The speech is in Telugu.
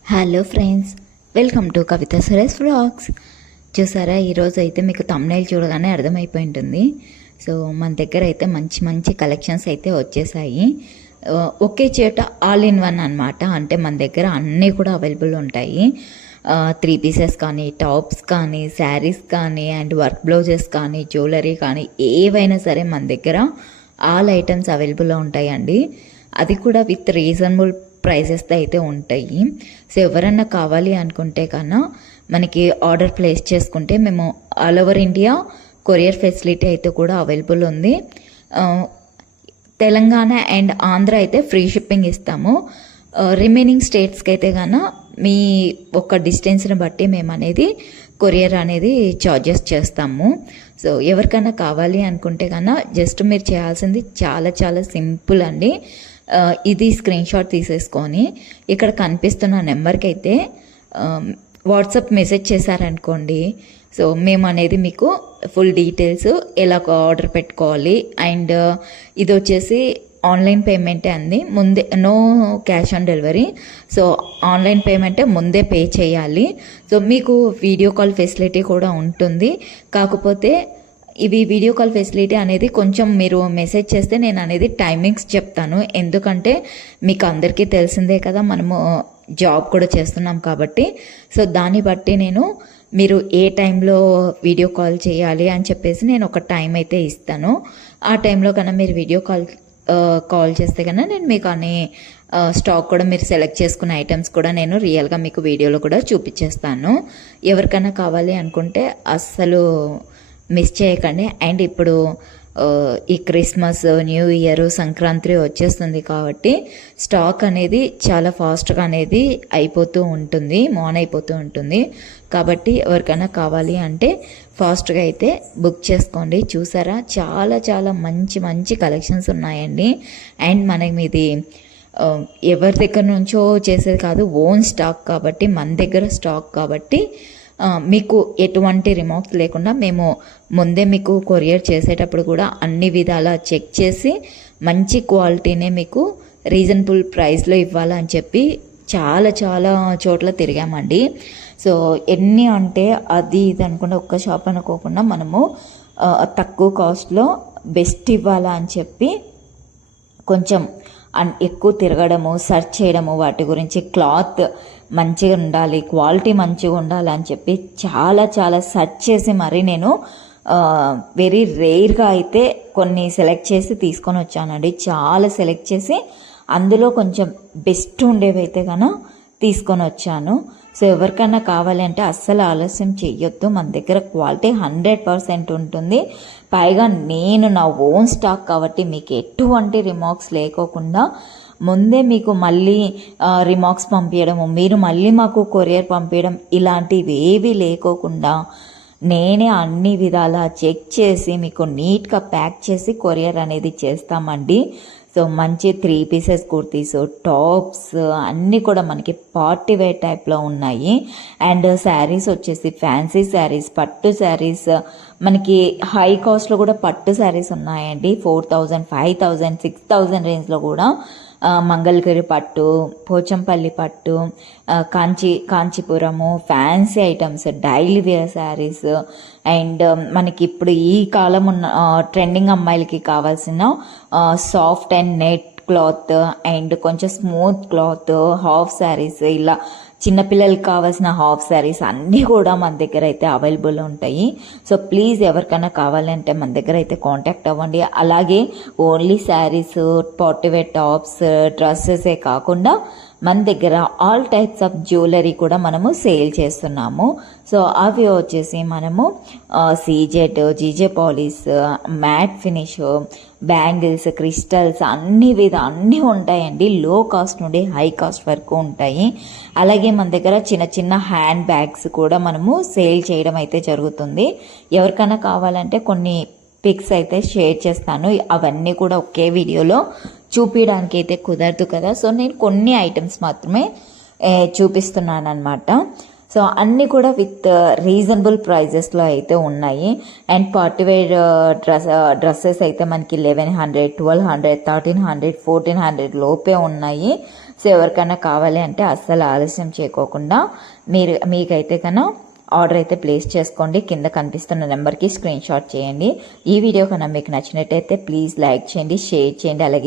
Hello friends, welcome to Kavitha Suresh vlogs. చూసారా, ఈరోజు అయితే మీకు థంబ్నెయిల్ చూడగానే అర్థమైపోయి ఉంటుంది. సో మన దగ్గర అయితే మంచి మంచి కలెక్షన్స్ అయితే వచ్చేసాయి. ఒకే చోట ఆల్ ఇన్ వన్ అనమాట. అంటే మన దగ్గర అన్నీ కూడా అవైలబుల్ ఉంటాయి. 3 పీసెస్ కానీ, టాప్స్ కానీ, శారీస్ కానీ, అండ్ వర్క్ బ్లౌజెస్ కానీ, జ్యువెలరీ కానీ, ఏవైనా సరే మన దగ్గర ఆల్ ఐటమ్స్ అవైలబుల్లో ఉంటాయండి. అది కూడా విత్ రీజనబుల్ ప్రైజెస్తో అయితే ఉంటాయి. సో ఎవరన్నా కావాలి అనుకుంటే కన్నా మనకి ఆర్డర్ ప్లేస్ చేసుకుంటే మేము all over India courier facility అయితే కూడా అవైలబుల్ ఉంది. తెలంగాణ అండ్ ఆంధ్ర అయితే ఫ్రీ షిప్పింగ్ ఇస్తాము. రిమైనింగ్ స్టేట్స్కి అయితే కన్నా మీ ఒక డిస్టెన్స్ని బట్టి మేము అనేది కొరియర్ అనేది చార్జెస్ చేస్తాము. సో ఎవరికైనా కావాలి అనుకుంటే కన్నా జస్ట్ మీరు చేయాల్సింది చాలా చాలా సింపుల్ అండి. ఇది స్క్రీన్ షాట్ తీసేసుకొని ఇక్కడ కనిపిస్తున్న నెంబర్కి అయితే వాట్సాప్ మెసేజ్ చేశారనుకోండి. సో మేము అనేది మీకు ఫుల్ డీటెయిల్స్ ఎలా ఆర్డర్ పెట్టుకోవాలి, అండ్ ఇది వచ్చేసి ఆన్లైన్ పేమెంటే అండి. ముందే no cash on delivery. So online పేమెంటే ముందే పే చేయాలి. సో మీకు వీడియో కాల్ ఫెసిలిటీ కూడా ఉంటుంది. కాకపోతే ఇవి వీడియో కాల్ ఫెసిలిటీ అనేది కొంచెం మీరు మెసేజ్ చేస్తే నేను అనేది టైమింగ్స్ చెప్తాను. ఎందుకంటే మీకు అందరికీ తెలిసిందే కదా, మనము జాబ్ కూడా చేస్తున్నాం కాబట్టి. సో దాన్ని బట్టి నేను మీరు ఏ టైంలో వీడియో కాల్ చేయాలి అని చెప్పేసి నేను ఒక టైం అయితే ఇస్తాను. ఆ టైంలో కన్నా మీరు వీడియో కాల్ చేస్తే కన్నా నేను మీకు అన్ని స్టాక్ కూడా మీరు సెలెక్ట్ చేసుకున్న ఐటమ్స్ కూడా నేను రియల్గా మీకు వీడియోలో కూడా చూపించేస్తాను. ఎవరికైనా కావాలి అనుకుంటే అస్సలు మిస్ చేయకండి. అండ్ ఇప్పుడు ఈ క్రిస్మస్, న్యూ ఇయర్, సంక్రాంతి వచ్చేస్తుంది కాబట్టి స్టాక్ అనేది చాలా ఫాస్ట్గా అనేది అయిపోతూ ఉంటుంది, అయిపోతూ ఉంటుంది. కాబట్టి ఎవరికైనా కావాలి అంటే ఫాస్ట్గా అయితే బుక్ చేసుకోండి. చూసారా, చాలా చాలా మంచి మంచి కలెక్షన్స్ ఉన్నాయండి. అండ్ మనకి ఇది ఎవరి దగ్గర నుంచో చేసేది కాదు, ఓన్ స్టాక్ కాబట్టి, మన దగ్గర స్టాక్ కాబట్టి మీకు ఎటువంటి రిమార్క్స్ లేకుండా మేము ముందే మీకు కొరియర్ చేసేటప్పుడు కూడా అన్ని విధాలా చెక్ చేసి మంచి క్వాలిటీనే మీకు రీజనబుల్ ప్రైస్లో ఇవ్వాలని చెప్పి చాలా చాలా చోట్ల తిరిగామండి. సో ఎన్ని అంటే అది ఇది అనుకుంటే ఒక్క షాప్ అనుకోకుండా మనము తక్కువ కాస్ట్లో బెస్ట్ ఇవ్వాలా అని చెప్పి కొంచెం ఎక్కువ తిరగడము, సెర్చ్ చేయడము, వాటి గురించి క్లాత్ మంచిగా ఉండాలి, క్వాలిటీ మంచిగా ఉండాలి అని చెప్పి చాలా చాలా సెర్చ్ చేసి మరి నేను వెరీ రేర్గా అయితే కొన్ని సెలెక్ట్ చేసి తీసుకొని వచ్చానండి. చాలా సెలెక్ట్ చేసి అందులో కొంచెం బెస్ట్ ఉండేవి అయితే కనుక తీసుకొని వచ్చాను. సో ఎవరికైనా కావాలి అంటే అస్సలు ఆలస్యం చెయ్యొద్దు. మన దగ్గర క్వాలిటీ 100% ఉంటుంది. పైగా నేను నా ఓన్ స్టాక్ కాబట్టి మీకు ఎటువంటి రిమార్క్స్ లేకోకుండా ముందే మీకు మళ్ళీ రిమార్క్స్ పంపించడము, మీరు మళ్ళీ మాకు కొరియర్ పంపించడం, ఇలాంటివి ఏవి లేకోకుండా నేనే అన్ని విధాలా చెక్ చేసి మీకు నీట్గా ప్యాక్ చేసి కొరియర్ అనేది చేస్తామండి. సో మంచి 3 పీసెస్ కుర్తీస్, టాప్స్ అన్నీ కూడా మనకి పార్టీ వేర్ టైప్లో ఉన్నాయి. అండ్ శారీస్ వచ్చేసి ఫ్యాన్సీ శారీస్, పట్టు శారీస్, మనకి హై కాస్ట్లో కూడా పట్టు శారీస్ ఉన్నాయండి. 4000, 5000, 6000 రేంజ్లో కూడా మంగళగిరి పట్టు, పోచంపల్లి పట్టు, Kanchipuram, fancy items, daily wear saris, and మనకి ఇప్పుడు ఈ కాలం ఉన్న ట్రెండింగ్ అమ్మాయిలకి కావాల్సిన soft and net cloth and కొంచెం స్మూత్ క్లాత్, హాఫ్ శారీస్, ఇలా చిన్నపిల్లలకి కావాల్సిన హాఫ్ శారీస్ అన్నీ కూడా మన దగ్గర అయితే అవైలబుల్ ఉంటాయి. సో ప్లీజ్ ఎవరికైనా కావాలంటే మన దగ్గర అయితే కాంటాక్ట్ అవ్వండి. అలాగే ఓన్లీ శారీస్, పార్టీవేర్ టాప్స్, డ్రెస్సెసే కాకుండా మన దగ్గర ఆల్ టైప్స్ ఆఫ్ జ్యువెలరీ కూడా మనము సేల్ చేస్తున్నాము. సో అవి వచ్చేసి మనము CZ, GJ polish, mat finish, bangles, crystals అన్నీ ఉంటాయండి. లో కాస్ట్ నుండి హై కాస్ట్ వరకు ఉంటాయి. అలాగే మన దగ్గర చిన్న చిన్న హ్యాండ్ బ్యాగ్స్ కూడా మనము సేల్ చేయడం అయితే జరుగుతుంది. ఎవరికైనా కావాలంటే కొన్ని పిక్స్ అయితే షేర్ చేస్తాను. అవన్నీ కూడా ఒకే వీడియోలో చూపించడానికి అయితే కుదరదు కదా. సో నేను కొన్ని ఐటమ్స్ మాత్రమే చూపిస్తున్నాను అనమాట. సో అన్నీ కూడా విత్ రీజనబుల్ ప్రైజెస్లో అయితే ఉన్నాయి. అండ్ పార్టీవేర్ డ్రెస్సెస్ అయితే మనకి 1100, 1200, 1300, 1400 లోపే ఉన్నాయి. సో ఎవరికైనా కావాలి అంటే అస్సలు ఆలస్యం చేయకోకుండా మీకైతే కన్నా ఆర్డర్ అయితే ప్లేస్ చేసుకోండి. కింద కనిపిస్తున్న నెంబర్కి స్క్రీన్ షాట్ చేయండి. ఈ వీడియో కన్నా మీకు నచ్చినట్టయితే ప్లీజ్ లైక్ చేయండి, షేర్ చేయండి, అలాగే